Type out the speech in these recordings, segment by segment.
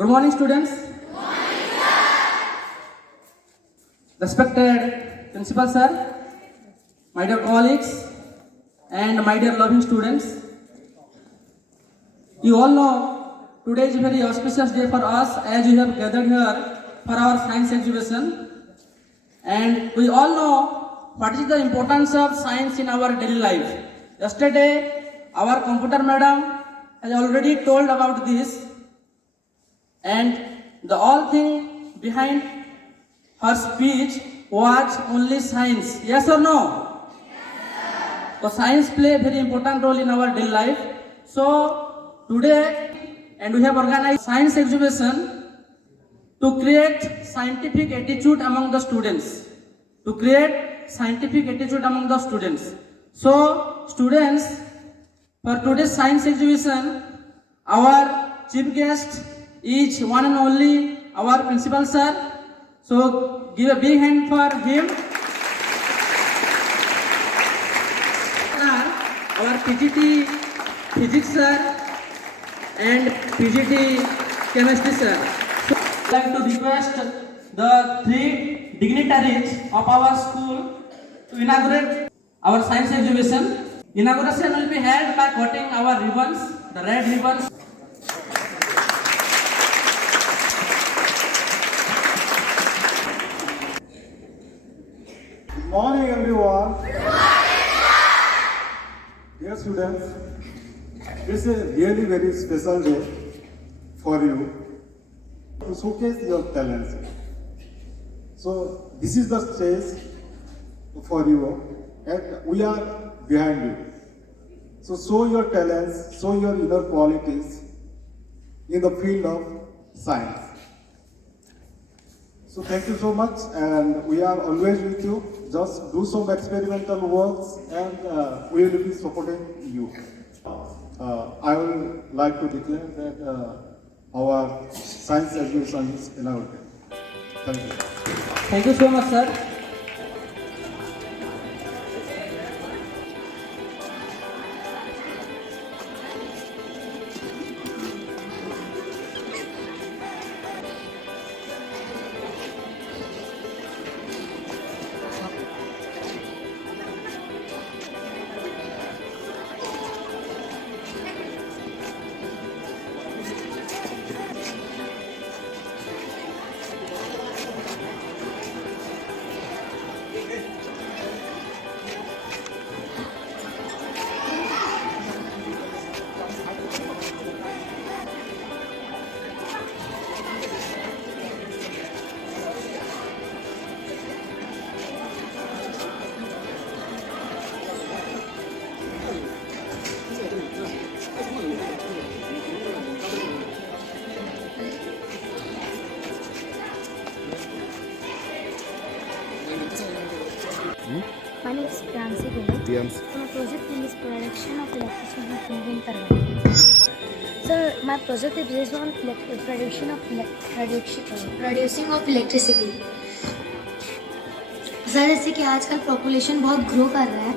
Good morning, students. Respected Principal Sir, my dear colleagues, and my dear loving students. You all know today is a very auspicious day for us as we have gathered here for our science exhibition. And we all know what is the importance of science in our daily life. Yesterday, our computer madam has already told about this, and the all thing behind her speech was only science. Yes or no? So science play a very important role in our daily life. So today, and we have organized science exhibition to create scientific attitude among the students. To create scientific attitude among the students. So students, for today's science exhibition, our chief guest is one and only our principal sir. So give a big hand for him. Our PGT physics sir and PGT chemistry sir. So I would like to request the three dignitaries of our school to inaugurate our science exhibition. Inauguration will be held by cutting our ribbons, the red ribbons. Good morning, everyone. Dear students, this is a really very special day for you to showcase your talents. So this is the stage for you, and we are behind you. So show your talents, show your inner qualities in the field of science. So thank you so much, and we are always with you. Just do some experimental works, and we will be supporting you. I would like to declare that our science exhibition is inaugurated. Thank you. Thank you so much, sir. My name is Pransi Gulay. So my project name is Production of Electricity from Wind Turbine. Sir, my project is based on producing of electricity. Sir जैसे कि आजकल population बहुत grow कर रहा है,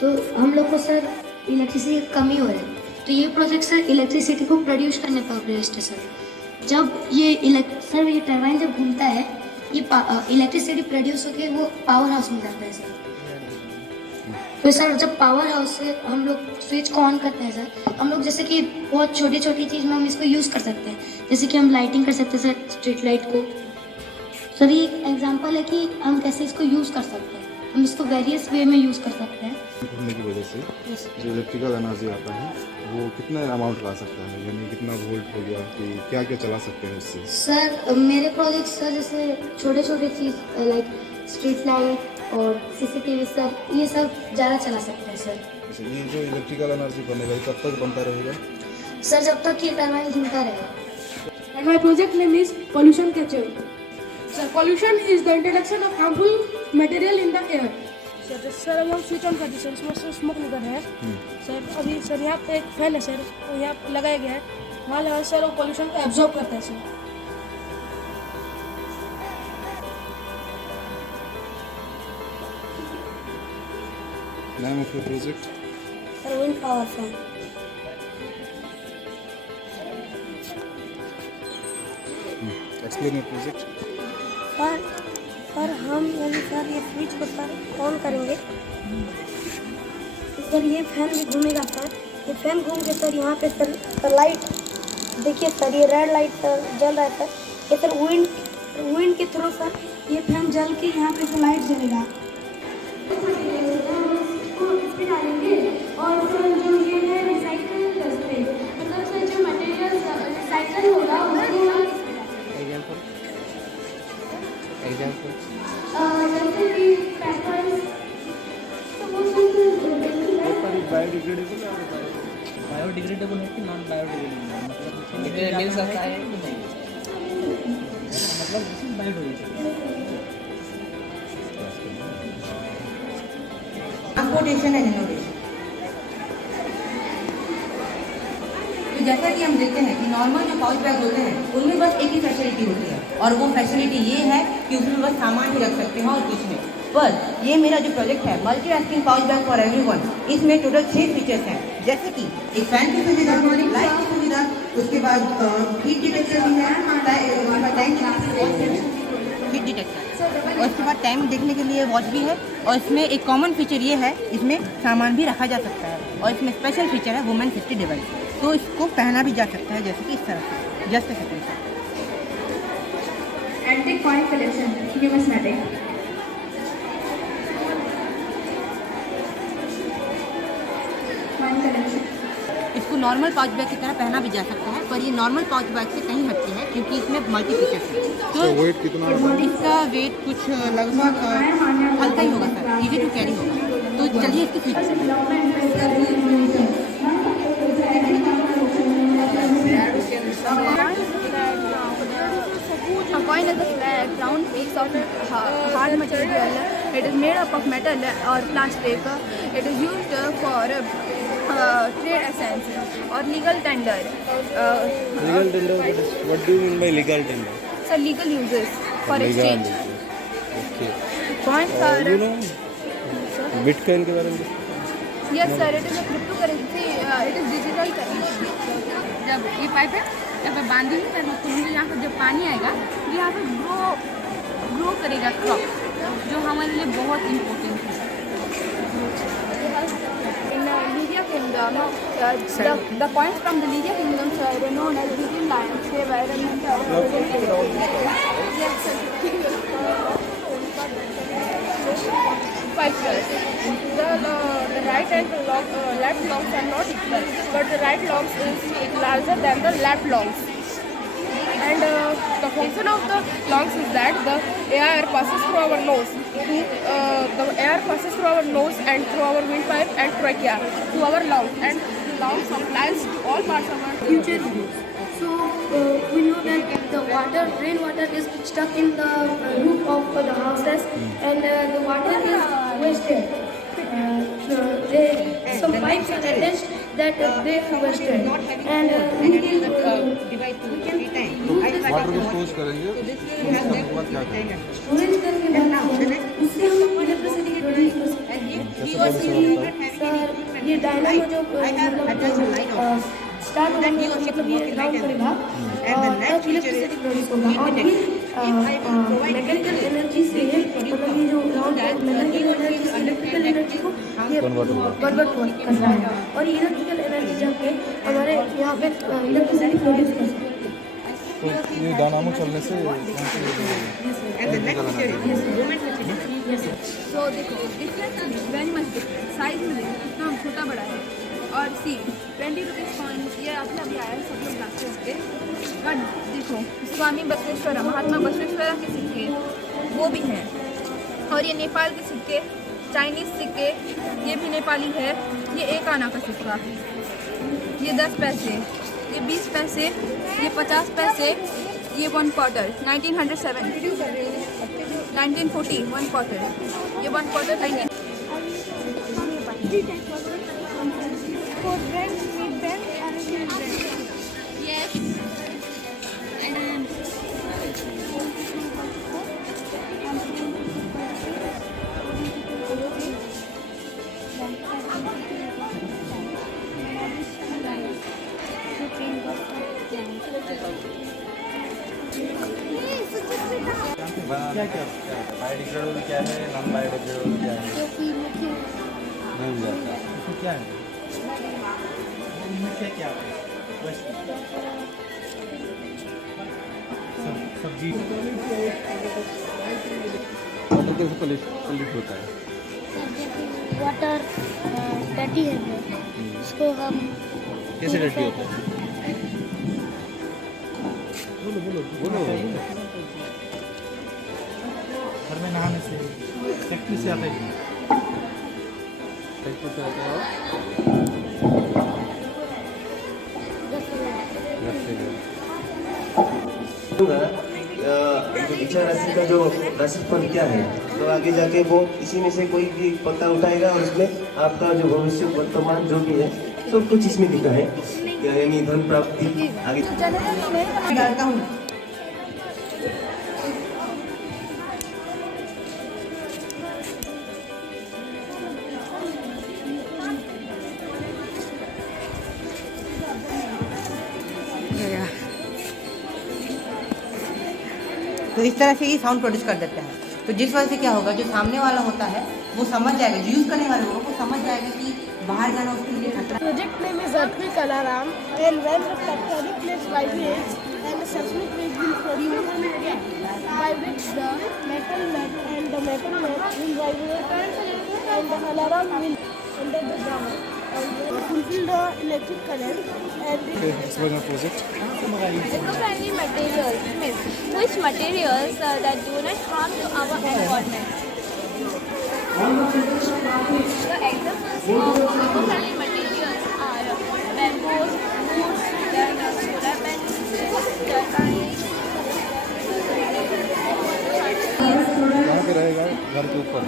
तो हम लोग को सर इलेक्ट्रिसिटी की कमी हो रही है, तो ये प्रोजेक्ट सर इलेक्ट्रिसिटी को प्रोड्यूस करने पर बेस्ड है सर. जब ये टरबाइन जब घूमता है, ये इलेक्ट्रिसिटी प्रोड्यूस होकर वो पावर हाउस में जाता है सर. तो सर जब पावर हाउस से हम लोग स्विच को ऑन करते हैं सर, हम लोग जैसे कि बहुत छोटी छोटी चीज़ में हम इसको यूज़ कर सकते हैं, जैसे कि हम लाइटिंग कर सकते हैं सर, स्ट्रीट लाइट को. सर ये एक एग्जांपल है कि हम कैसे इसको यूज़ कर सकते हैं, हम इसको वेरियस वे में यूज़ कर सकते हैं. घूमने की वजह से जो इलेक्ट्रिकल एनर्जी आता है वो कितने अमाउंट ला सकता है, यानी कितना वोल्ट हो गया कि क्या क्या चला सकते हैं उससे. सर मेरे प्रोजेक्ट सर जैसे छोटे छोटे चीज़ लाइक स्ट्रीट लाइट और सीसीटीवी सर, ये सब ज़्यादा चला सकते हैं सर. अच्छा, ये जो इलेक्ट्रिकल एनर्जी बनेगा ये कब तक बनता रहेगा. सर जब तक ये टरबाइन घूमता रहेगा. And my project name is pollution capture. Sir, pollution is the introduction of harmful material in the air. Sir अब हम स्विच ऑन करते सर, इसमें से स्मोक निकल रहा है सर. अभी सर यहाँ पे एक फैन है सर, वो यहाँ पे लगाया गया है, वहाँ लगा सर वो पोल्यूशन को एब्जॉर्ब करता है sir. Name of your project? Sir, wind power fan. Explain your project. Sir हम यानी सर ये स्विच को सर ऑन करेंगे। सर ये फैन भी घूमेगा सर। ये फैन घूम के सर यहाँ पे सर लाइट देखिए सर, ये रेड लाइट जल रहा है सर। ये सर विंड के थ्रू सर ये फैन जल के यहाँ पे सर लाइट जलेगा। इसमें डालेंगे और सर जो ये है रिसाइकल करते हैं, मतलब सर जो मटेरियल रिसाइकल होगा एग्जाम्पल जैसे कि पेपर्स तो वो सब बायोडिग्रेडेबल है कि नॉन बायोडिग्रेडेबल है, मतलब मिल सकता है कि नहीं, मतलब बायोडिग्रेडेबल। Transportation and innovation. तो जैसा कि हम देखते हैं कि नॉर्मल जो पाउच बैग होते हैं उनमें बस एक ही फैसिलिटी होती है, और वो फैसिलिटी ये है कि उसमें बस सामान ही रख सकते हैं और कुछ नहीं। पर ये मेरा जो प्रोजेक्ट है multi tasking pouch bag for everyone, इसमें टोटल 6 फीचर्स हैं, जैसे कि एक फैन की सुविधा, लाइट की सुविधा, उसके बाद हीट डिटेक्टर भी है, हीट डिटेक्टर, और उसके बाद टाइम देखने के लिए वॉच भी है। और इसमें एक कॉमन फीचर ये है, इसमें सामान भी रखा जा सकता है, और इसमें स्पेशल फीचर है वुमेन सेफ्टी डिवाइस, तो इसको पहना भी जा सकता है, जैसे कि इस तरह से just a second. Antique coin collection numismatic. इसको नॉर्मल पाउच बैग की तरह पहना भी जा सकता है, पर ये नॉर्मल पाउच बैग से कहीं हटके है क्योंकि इसमें मल्टी फीचर्स है। तो वेट कितना होगा? इसका वेट कुछ लगभग हल्का ही होगा सर, इजी टू कैरी होगा। तो चलिए इसकी feature A coin is a flat, round piece of hard material. It is made up of metal or plastic. It is used for trade essence or legal tender. Legal tender, what do you mean by legal tender? So legal uses for exchange. Okay. Coins are You know Bitcoin के बारे में? yes sir, it is a cryptocurrency. It is digital currency. जब ये pipe है जब मैं बांधूंगी मैं खुलूंगी, यहाँ पर जब पानी आएगा तो यहाँ पर ग्रो करेगा क्रॉप, जो हमारे लिए बहुत इम्पोर्टेंट है। In Lydia Kingdom, the coins from the Lydia Kingdom are known as Lydian lions. They were fighters. The right and left longs are not equal, but the right longs is larger than the left longs. And the function of the lungs is that the air passes through our nose. The air passes through our nose and through our windpipe and trachea to our lungs, and the lungs supplies to all parts of our future use. So we know that the rainwater is stuck in the roof of the houses, and the water is wasted. Some pipes are attached that they are wasted, and we can water को store करेंगे, उसके बाद क्या करेंगे? Storage करके उससे हम electricity produce कर सकते हैं। सर ये डायनामो जो स्टार्ट होगा मतलब ये राउंड करेगा और तब इलेक्ट्रिसिटी प्रोड्यूस होगा, और फिर मैकेनिकल एनर्जी से मतलब ये जो राउंड मैकेनिकल एनर्जी से इलेक्ट्रिकल एनर्जी को ये कन्वर्ट कर रहा है, और ये इलेक्ट्रिकल एनर्जी जाके हमारे यहाँ पे इलेक्ट्रिसिटी प्रोड्यूस कर सकते हैं। तो ये डायनामो चलने से तो देखो difference very much different, size में देखो कितना छोटा बड़ा है। और सी 20 रुपीज़ कॉइन ये अभी आया है, सब लोग जानते होंगे। बट देखो स्वामी बसवेश्वरा, महात्मा बसवेश्वरा के सिक्के वो भी हैं, और ये नेपाल के सिक्के, चाइनीज़ सिक्के ये भी नेपाली है। ये 1 आना का सिक्का, ये 10 पैसे, ये 20 पैसे, ये 50 पैसे, ये 1 क्वार्टर 1907, 1940 1 क्वार्टर, ये 1 क्वार्टर 19। Yes. And क्या क्या बायोडिग्रेडेबल क्या है, नॉन बायोडिग्रेडेबल क्या है? जो कि नहीं जाता। इसमें क्या है? इनमें क्या क्या है? सब्जी वाटर कैसे पॉल्यूट होता है? वाटर डर्टी है उसको हम कैसे डर्टी होता है? बोलो। घर में नहाने से फैक्ट्री से आता है, फैक्ट्री से आता है जो बिछा राशि का जो राशिफल क्या है, तो आगे जाके वो इसी में से कोई भी पत्ता उठाएगा और उसमें आपका जो भविष्य वर्तमान जो भी है सब कुछ इसमें दिखा है, यानी धन प्राप्ति आगे डालता हूँ। तो इस तरह से ये साउंड प्रोड्यूस कर देता है। तो जिस वजह से क्या होगा, जो सामने वाला होता है वो समझ जाएगा, जो यूज़ करने वाले लोगों को समझ जाएगा कि बाहर जाना उसके लिए खतरा। Project name is earthquake alarm, and when the tectonic plates vibrates and the seismic wave will produce vibrates the metal mat, and the metal mat will vibrate and the alarm will enter the ground and fulfill the electric current and Explain your project. Eco-friendly materials means which materials that do not harm to our environment. The examples of eco-friendly materials are bamboo, wood, then solar panels, turbines. कहाँ पे रहेगा? घर के ऊपर।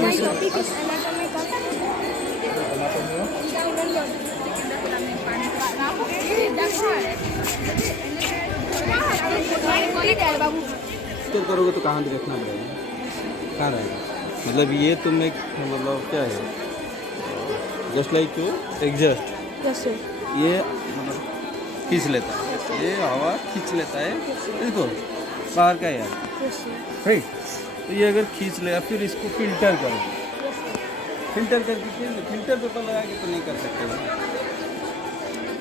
my topic is anatomy तो करोगे तो कहाँ देखना पड़ेगा, कहाँ रहेगा? मतलब ये तुम एक मतलब क्या है, जस्ट लाइक यू एग्जस्ट, ये मतलब खींच लेता है, ये हवा खींच लेता है इसको बाहर का यार, राइट? तो ये अगर खींच ले फिर इसको फिल्टर करो, फिल्टर करके फिल्टर पेपर लगा के तो नहीं कर सकते हो,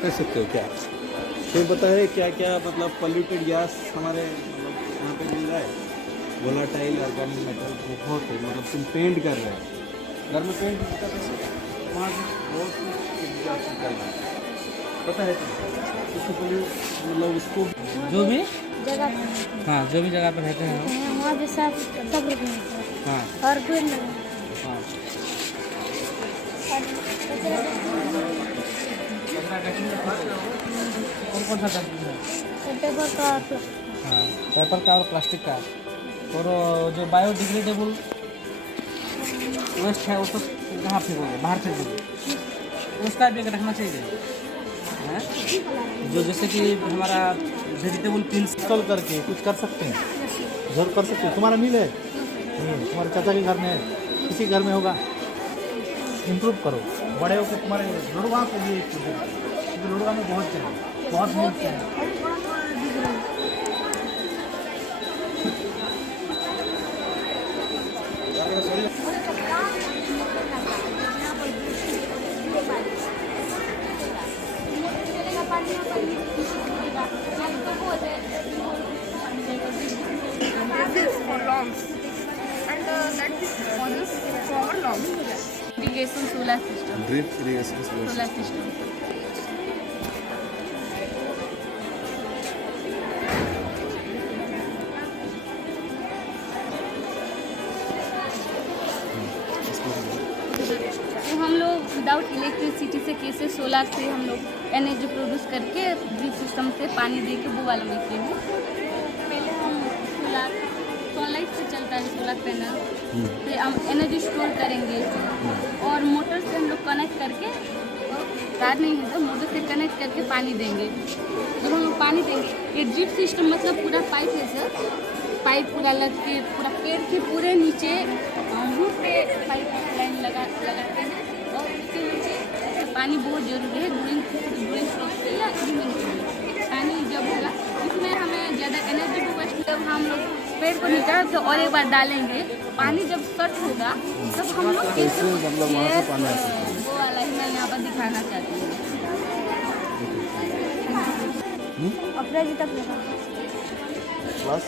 कर सकते हो क्या? तो पता है क्या क्या मतलब पॉल्यूटेड गैस हमारे मतलब यहाँ पे मिल रहा है, वोलाटाइल ऑर्गेनिक मेटल बहुत है, मतलब तुम पेंट कर रहे हो घर में पेंट कर रहे हो, वहाँ से बहुत कुछ निकल रहा है, पता है उसको मतलब उसको जो भी जगह हाँ जो भी जगह पर रहते हैं वहाँ पे सब रुके हैं हाँ और कोई नहीं हाँ कौन कौन सा डस्टबिन है? पेपर का हाँ पेपर का और प्लास्टिक का, और जो बायोडिग्रेडेबल वेस्ट है वो तो कहाँ फेंकोगे? बाहर फेंकोगे, उसका भी रखना चाहिए हैं? जो जैसे कि हमारा वेजिटेबल पिल्स इंस्टॉल करके कुछ कर सकते हैं, जरूर कर सकते हैं। तुम्हारा मिल है नहीं, तुम्हारे चाचा के घर में है, किसी घर में होगा, इम्प्रूव करो, बड़े होकर तुम्हारे लुड़वा के लिए क्योंकि लुड़वा में बहुत चाहिए, बहुत मिल चाहिए। This is for lawns, and that is for lawns. Irrigation solar system. Drip irrigation Solar system. तो हम लोग विदाउट इलेक्ट्रिसिटी से कैसे सोलर से हम लोग एनर्जी प्रोड्यूस करके ड्रिप सिस्टम से पानी दे के वो वाला मिलते हैं। पहले हम सोलर सनलाइट से चलता है सोलर पैनल, फिर हम एनर्जी स्टोर करेंगे और मोटर से हम लोग कनेक्ट करके तार नहीं है तो मोटर से कनेक्ट करके पानी देंगे। जब हम लोग पानी देंगे, ये ड्रिप सिस्टम मतलब पूरा पाइप है सर, पाइप पूरा लग के पूरा पेड़ के पूरे नीचे रूट पे पाइप लाइन लगाते हैं और उसके नीचे पानी बहुत जरूरी है ड्रिलिंग प्रोसेस के या ड्रिलिंग के लिए। पानी जब होगा इसमें हमें ज़्यादा एनर्जी भी वेस्ट, जब हम लोग पेड़ को निकाल के और एक बार डालेंगे, पानी जब कट होगा तब हम लोग वो वाला ही मैं यहाँ पर दिखाना चाहती हूँ। अपराजिता class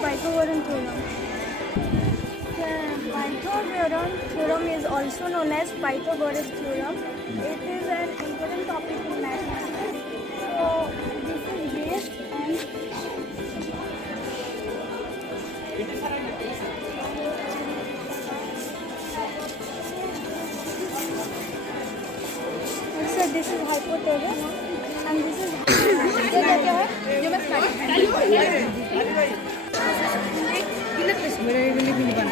Pythagorean theorem. The Pythagorean theorem is also known as Pythagoras theorem. It is an important topic in mathematics. So this is based on so this is hypothesis and this is क्या है जो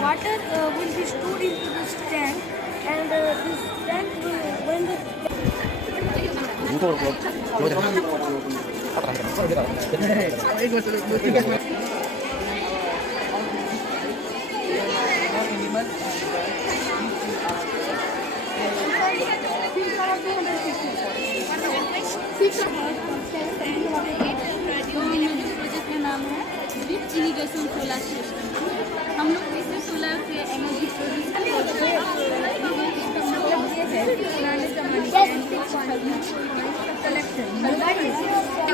water will be stored into this tank and this tank will, when the project का नाम है drip irrigation solar system. हम लोग इससे solar से एनर्जी प्रोड्यूस करते हैं।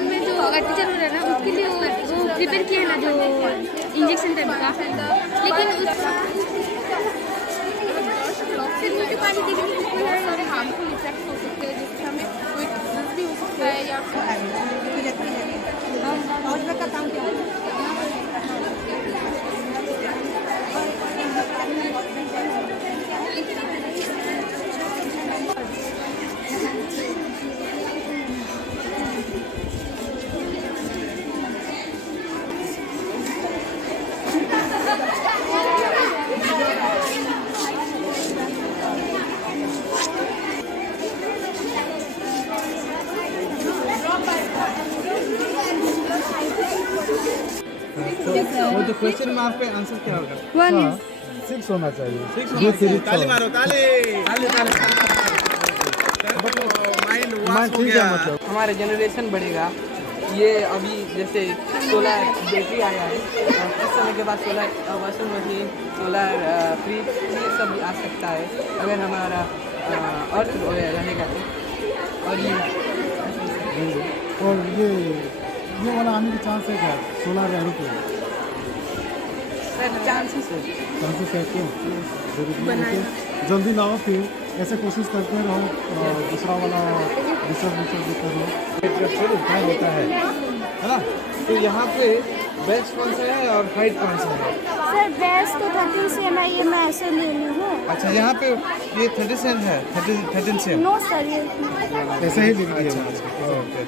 में जो टीचर हो रहा है ना उसके लिए वो प्रिपेयर किया है ना जो इंजेक्शन टाइप का, लेकिन उससे पानी देखने में बहुत सारे हार्मफुल इफेक्ट्स हो सकते हैं, जिससे हमें कोई डिजीज भी हो सकता है या और का काम क्या है? वो जो क्वेश्चन में आपका आंसर क्या होगा? 6 होना चाहिए। 6 होना चाहिए। ताली मारो, ताली ताली ताली। माइंड हो गया। मतलब हमारे जनरेशन बढ़ेगा। ये अभी जैसे सोलर बैटरी आया है, कुछ समय के बाद solar washing machine, solar fridge, ये सब आ सकता है अगर हमारा अर्थ रहेगा तो। और ये वाला आने के चांस है क्या? सोलर एरोप्लेन चांसेस है क्यों? जल्दी लाओ, फिर ऐसे कोशिश करते रहो, दूसरा वाला रिसर्च भी करो, टाइम होता है ना? तो यहाँ पे बेस्ट कौन सा है और हाइट कौन सा है? सर बेस्ट तो 30 सेम है, ये मैं ऐसे ले ली हूँ। अच्छा, यहाँ पे ये 30 सेम है, 13 सेम। नो सर, ये ऐसे ही लिख दिया। ओके,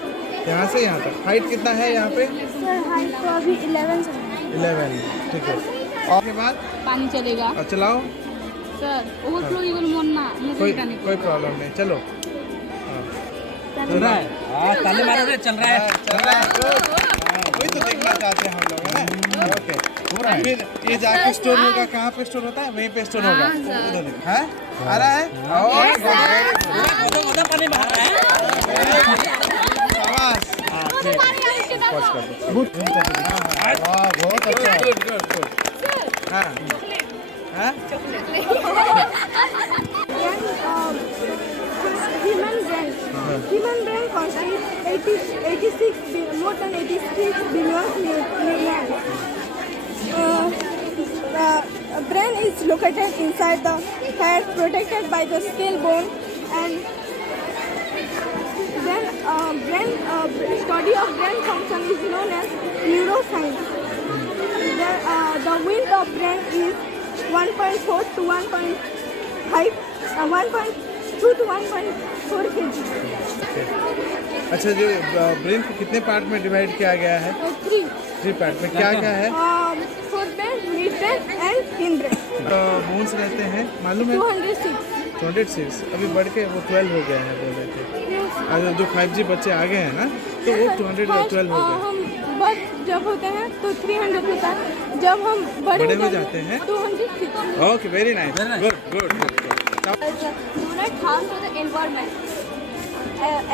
यहाँ से यहाँ तक हाइट कितना है यहाँ पे? सर हाइट तो अभी 11 से 11, ठीक है। और के बाद पानी चलेगा। और चलाओ सर ओवरफ्लो इवन मोना कोई प्रॉब्लम नहीं, चलो। चल रहा है, ताली मारो रे, चल रहा है, चल रहा है। वही तो देखना चाहते हैं हम लोग, है ना? ओके, फिर ये जाके स्टोर होगा, कहाँ पे स्टोर होता है? वहीं पे स्टोर होगा। उधर है, आ रहा है? पानी बाहर रहा है। बहुत अच्छा, गुड। हाँ हाँ, human brain constitutes 86 more than 86 billion neurons. The brain is located inside the head, protected by the skull bone, and then study of brain function is known as neuroscience. The weight of brain is 1.4 to 1.5, 1.2 to 1.4 kg. अच्छा, जो brain को कितने part में divide किया गया है? 3 part में क्या क्या है? Forebrain, midbrain and hindbrain. Bones रहते हैं मालूम है? 206। 206, अभी बढ़ के वो 12 हो गया है बोल रहे थे। अगर जो 5G बच्चे आ गए हैं ना तो वो 212 हो गए। हम बस जब होते हैं तो 300 होता है, जब हम बड़े हो जाते हैं 250। Okay, very nice, good good good. do not harm to the environment.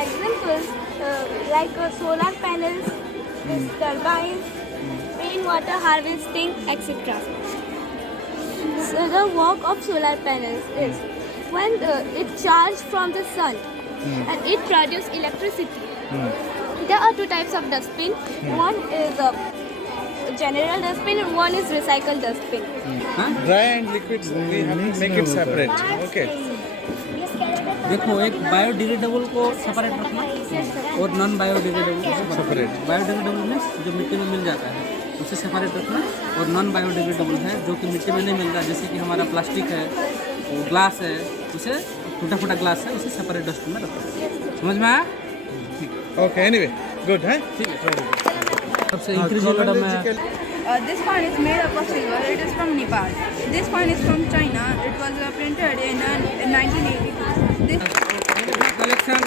Examples like solar panels, turbines, rainwater harvesting, etc. So the work of solar panels is when it charged from the sun and it produces electricity. There are two types of dustbin. One is a general dustbin and one is recycled dustbin. Dry and liquids we have to make it separate. Okay. देखो, एक biodegradable को separate रखना और non biodegradable को separate. Biodegradable means जो मिट्टी में मिल जाता है उसे सेपरेट रखना, और नॉन बायोडिग्रेडेबल है जो कि मिट्टी में नहीं मिलता, जैसे कि हमारा प्लास्टिक है, वो ग्लास है, उसे टूटा फूटा ग्लास है, उसे सेपरेट डस्टबिन में रखना। समझ में आया? ओके, एनीवे गुड है, ठीक है। सबसे इंक्रीजिंग में This one is made up of silver. It is from Nepal. This one is from China. It was printed in 1982. This collection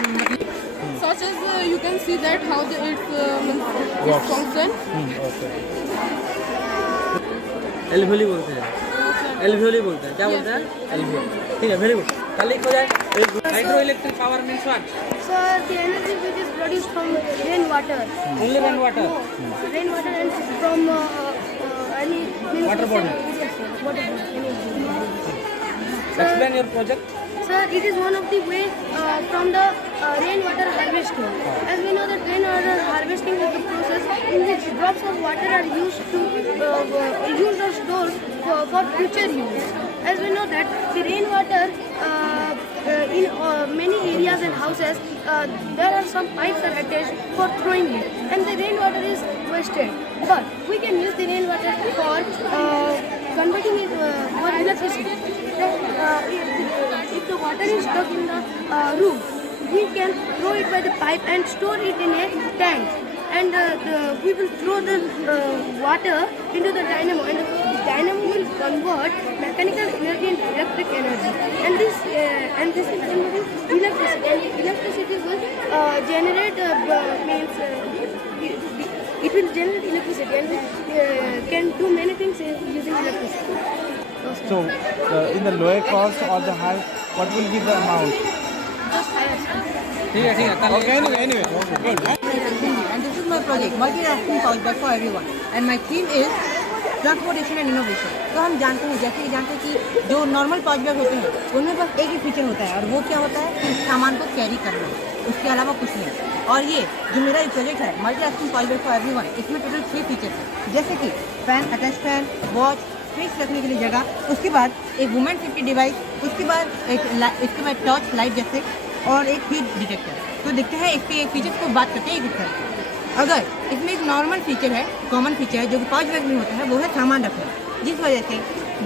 Such as you can see that how it function. Alveoli बोलते हैं, alveoli बोलते हैं, क्या बोलते हैं? Alveoli. ठीक है, very good. कल लिख हो जाए। Hydro electric power means what? Sir, the energy which is produced from rainwater. Only rainwater. Rainwater and from any Water body. Yes, sir. Water body. Explain your project. Sir, it is one of the way from the rainwater harvesting. As we know that rainwater harvesting is the process in which drops of water are used to used or stored for future use. As we know that the rainwater in many areas and houses there are some pipes are attached for throwing it, and the rainwater is wasted. But we can use the rainwater for converting it for electricity. If the water is stuck in the roof, we can throw it by the pipe and store it in a tank, and we will throw the water into the dynamo, and the dynamo will convert mechanical energy into electric energy, and this is electricity, and electricity will generate means it will generate electricity, and we can do many things using electricity. So, in the lower cost or the high, what will be the amount? Just higher. ठीक है, ठीक है, कल Okay, anyway, good. And this is my project, multitasking pouch bag for everyone. And my theme is transportation and innovation. तो हम जानते हैं, जैसे कि जानते हैं कि जो नॉर्मल पाउच बैग होते हैं उनमें बस एक ही फीचर होता है, और वो क्या होता है कि सामान को कैरी करना, उसके अलावा कुछ नहीं। और ये जो मेरा ये प्रोजेक्ट है multitasking pouch bag for everyone, इसमें टोटल 3 फीचर है, जैसे कि fan, attach fan, watch, space रखने के लिए जगह, उसके बाद एक वुमेन सेफ्टी डिवाइस, उसके बाद इसके बाद टॉर्च लाइट जैसे, और एक हीट डिटेक्टर। तो देखते हैं इसके एक फीचर्स को बात करते हैं एक एक। अगर इसमें एक नॉर्मल फीचर है, कॉमन फीचर है जो कि पाउच बैग में होता है, वो है सामान रखना, जिस वजह से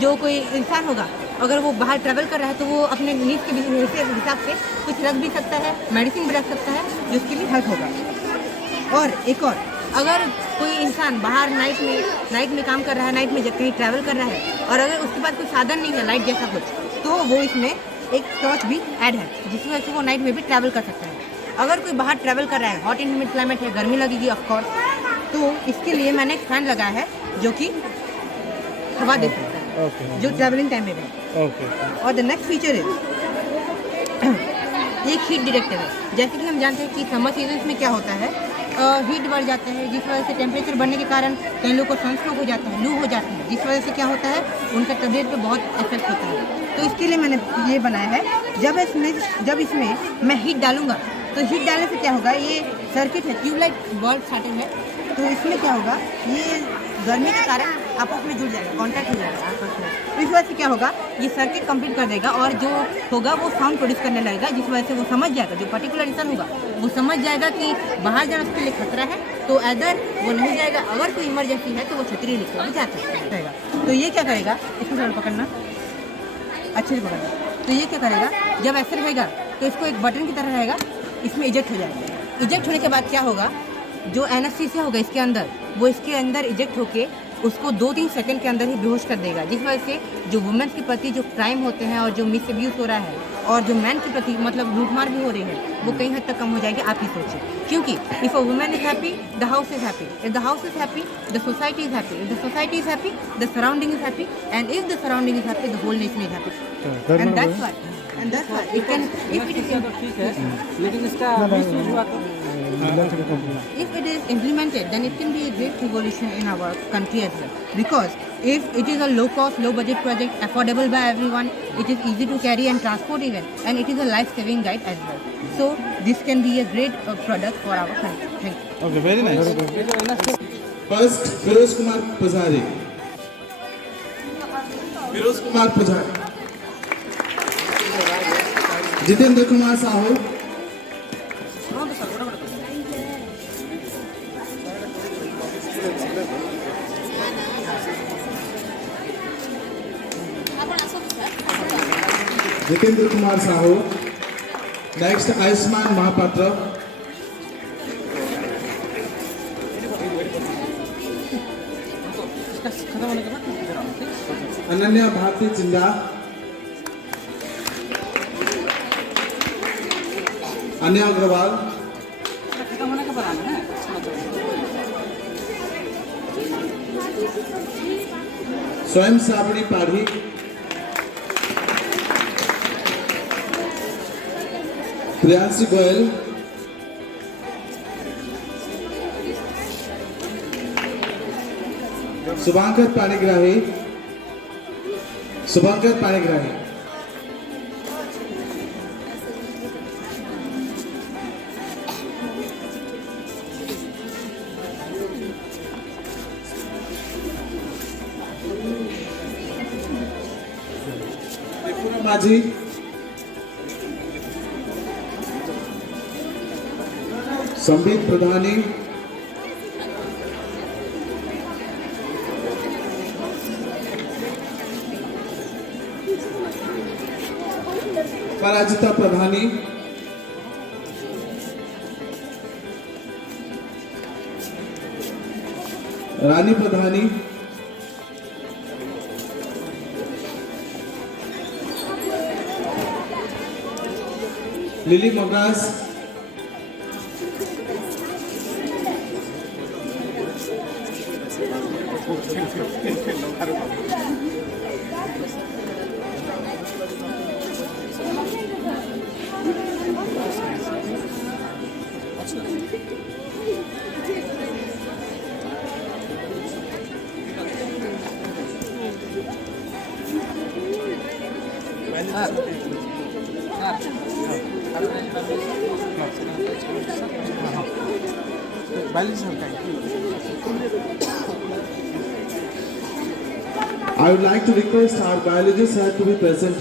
जो कोई इंसान होगा अगर वो बाहर ट्रैवल कर रहा है तो वो अपने नीड्स के हिसाब से कुछ रख भी सकता है, मेडिसिन भी रख सकता है, जो उसके लिए हेल्प होगा। और एक और, अगर कोई इंसान बाहर नाइट में काम कर रहा है, नाइट में जब कहीं ट्रैवल कर रहा है, और अगर उसके पास कोई साधन नहीं है लाइट जैसा कुछ, तो वो इसमें एक टॉर्च भी ऐड है, जिसकी वजह से वो नाइट में भी ट्रैवल कर सकता है। अगर कोई बाहर ट्रैवल कर रहा है, हॉट एंड ह्यूमिड क्लाइमेट है, गर्मी लगेगी ऑफकोर्स, तो इसके लिए मैंने एक फैन लगाया है जो कि हवा दे सकता है, जो ट्रैवलिंग टाइम में है। और द नेक्स्ट फीचर है एक हीट डिटेक्टर है। जैसे कि हम जानते हैं कि समर सीजन में क्या होता है, हीट बढ़ जाता है, जिस वजह से टेम्परेचर बढ़ने के कारण कई लोगों को सनस्ट्रोक हो जाता है, लू हो जाती है, जिस वजह से क्या होता है उनका तबीयत पे बहुत इफेक्ट होता है। तो इसके लिए मैंने ये बनाया है, जब इसमें मैं हीट डालूंगा तो हीट डालने से क्या होगा, ये सर्किट है, ट्यूबलाइट बल्ब स्टार्टर है, तो इसमें क्या होगा, ये गर्मी के कारण आपस में जुड़ जाएगा, कॉन्टैक्ट हो जाएगा आपस में, तो इस वजह से क्या होगा, ये सर्किट कंप्लीट कर देगा, और जो होगा वो साउंड प्रोड्यूस करने लगेगा, जिस वजह से वो समझ जाएगा, जो पर्टिकुलर इंसान होगा वो समझ जाएगा कि बाहर जाना उसके लिए खतरा है, तो अदर वो नहीं जाएगा, अगर कोई इमरजेंसी है तो वो छतरी लेकर भी जा सकता है। तो ये क्या करेगा, इसको थोड़ा पकड़ना, अच्छे से पकड़ना, तो ये क्या करेगा, जब ऐसे रहेगा तो इसको एक बटन की तरह रहेगा, इसमें इजेक्ट हो जाएगा। इजेक्ट होने के बाद क्या होगा, जो एनेस्थीसिया होगा इसके अंदर, वो इसके अंदर इजेक्ट होके उसको 2-3 सेकंड के अंदर ही बेहोश कर देगा, जिस वजह से जो वुमेन्स के प्रति जो क्राइम होते हैं और जो मिसअब्यूज हो रहा है और जो मैन के प्रति मतलब लूटमार भी हो रही है वो कहीं हद तक कम हो जाएगी, आप ही सोचिए। क्योंकि if a women is happy the house is happy, if the house is happy the society is happy, if the society is happy the surrounding is happy, and if the surrounding is happy the whole nation is happy. And that's why it can if it is लेकिन इसका misuse हुआ तो if it is implemented, then it can be a great revolution in our country as well. Because if it is a low cost, low budget project, affordable by everyone, it is easy to carry and transport even, and it is a life saving guide as well. So this can be a great product for our country. Thank you. Okay, very nice. First, Firoz Kumar Pujari. Firoz Kumar Pujari. Jitendra Kumar Sahu. Jitendra Kumar Sahu. Next, Ayushman Mahapatra. Ananya Bharti Chinda. Anya Agrawal. स्वयं साबड़ी पाढ़ी. प्रियांशी गोयल. शुभांकर पाणिग्राही. शुभांकर पाणिग्राही. माझी. संबित प्रधानी. पराजिता प्रधानी. रानी प्रधानी. Lily मगरास. I would like to request our biology sir to be present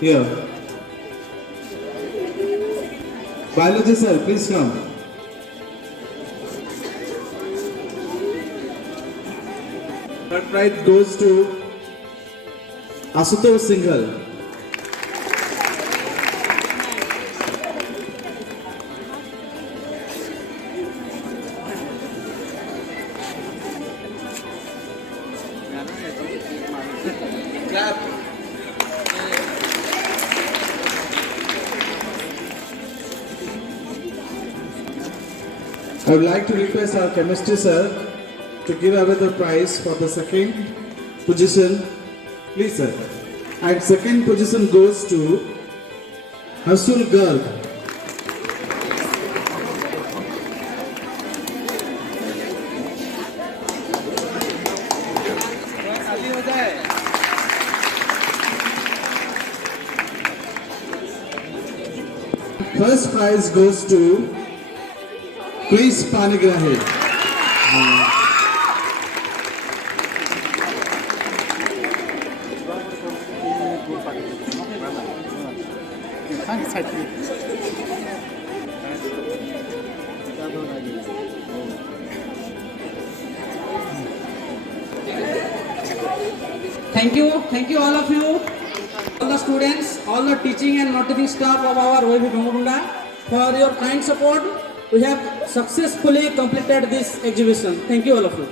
here. Biology sir, please come. Third prize goes to Asutosh Singhal. I would like to request our chemistry sir to give away the prize for the second position. Please sir. And second position goes to Harsul Garg. First prize goes to Chris Panigrahi. Thank you all of you, all the students, all the teaching and not teaching staff of our OAV Bangabunda for your kind support. We have successfully completed this exhibition. Thank you all of you.